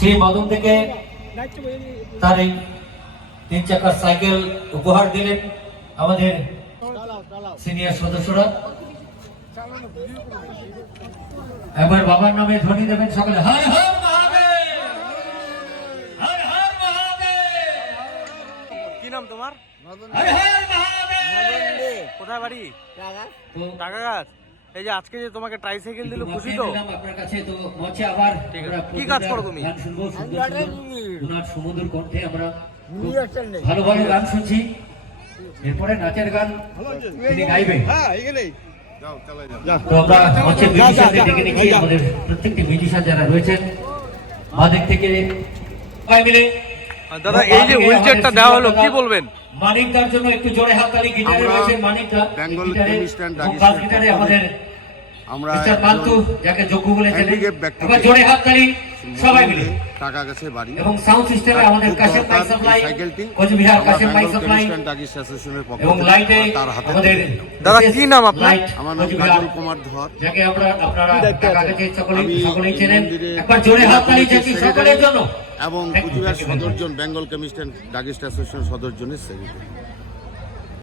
শ্রী মদন থেকে তার এই তিন চাকার সাইকেল উপহার দিলেন আমাদের সিনিয়র সদস্যরা। একবার বাবার নামে ধ্বনি দেবেন সকলে। হর হর মহাদেব! হর হর মহাদেব! কি নাম তোমার? হর হর মহাদেব! কোথায় বাড়ি? টাকা গাছ? এই যে আজকে যে তোমাকে ট্রাইসাইকেল দিল খুশি তো? আপনার কাছে তো আবার কি কাজ করো তুমি? সুন্দর সুন্দর সমুদ্র কণ্ঠে আমরা ভালো ভালো গান শুনছি। এরপরে নাচের গান তিনি গাইবেন তো আমরা মঞ্চে মিউজিশিয়ানদের ডেকে নিচ্ছি আমাদের প্রত্যেকটি মিউজিশিয়ান যারা রয়েছেন। মাদিক থেকে সবাই মিলে। দাদা এই যে হুইলচেয়ারটা দেওয়া হলো কি বলবেন? মানিকদার জন্য একটু জোরে হাততালি গিটারে আমরা রয়েছে মানিকদা বেঙ্গল কেমিস্ট গিটারে আমাদের আমরা মিস্টার পান্তু যাকে যোগ্য বলে এবার জোরে হাততালি সবাই মিলে। টাকা গেছে বাড়ি। এবং সাউন্ড সিস্টেমে আমাদের Kashem mic supply সাইকেলটি Coochbehar Kashem mike supply druggist অ্যাসোসিয়েশনের পক্ষ এবং লাইটে তার হাতে আমাদের দাদা, কি নাম আপনার? আমার নাম কাজল কুমার ধর। যাকে আমরা আপনারা টাকা সকলেই সকলেই চেনেন। একবার জোরে হাততালি কমিটির যাচ্ছি সকলের জন্য। এবং Coochbehar সদরজন Bengal chemist and druggist association সদরজনের secretary